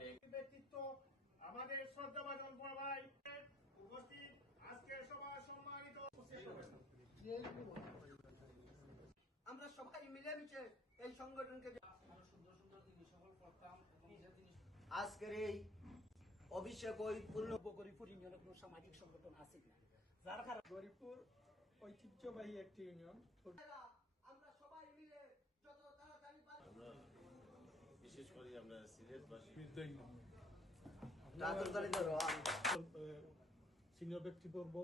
ব্যক্তিত্ব আমাদের শ্রদ্ধাভাজন বড় ভাই উপস্থিত আজকে সভা সম্মানিত আমরা সবাই মিলেমিশে এই সংগঠনকে সুন্দর সুন্দর জিনিস সকল করতাম এবং যে জিনিস আজকের এই অভিষেক ওই পূর্ণ গরিপুর ইউনিয়নের কোনো সামাজিক সংগঠন আছে কিনা যার কারণে গরিপুর ঐতিহ্যবাহী একটি ইউনিয়ন। আমরা সবাই মিলে যত তাড়াতাড়ি পারি বিশেষ করে আমরা সিলেটবাসী সিনিয়র ব্যক্তিবর্গ,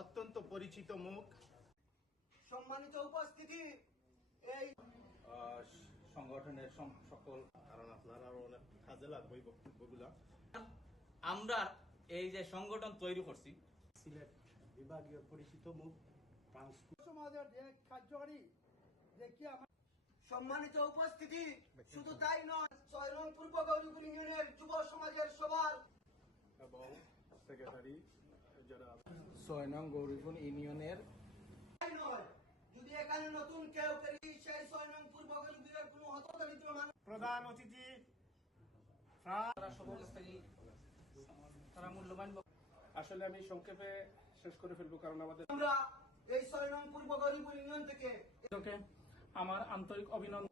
অত্যন্ত পরিচিত মুখ, সম্মানিত উপস্থিতি, এই সংগঠনের সকল, কারণ আপনারা আরো অনেক কাজে লাগবে এই বক্তব্যগুলা। আমরা এই যে সংগঠন তৈরি করছি, সিলেট বিভাগীয় পরিচিত মুখ সমাজের যে কার্যকারী যে কি সম্মানিত উপস্থিতি, শুধু তাই নয়, ৬ নং পূর্ব গৌরীপুর ইউনিয়নের যুব সমাজের সবার এবং সেক্রেটারি যারা ৬ নং গৌরীপুর ইউনিয়নের তাই নয়, যদি এখানে নতুন কেউ পেরি সেই ৬ নং পূর্ব গৌরীপুরের কোনো হতদরিদ্র মানুষ প্রধান অতিথি তারা সকল স্থায়ী তারা মূল্যবান আসলে আমি সংক্ষেপে শেষ করে ফেলবো, কারণ আমাদের আমরা এই ৬ নং পূর্ব গৌরীপুর ইউনিয়ন থেকে আমার আন্তরিক অভিনন্দন।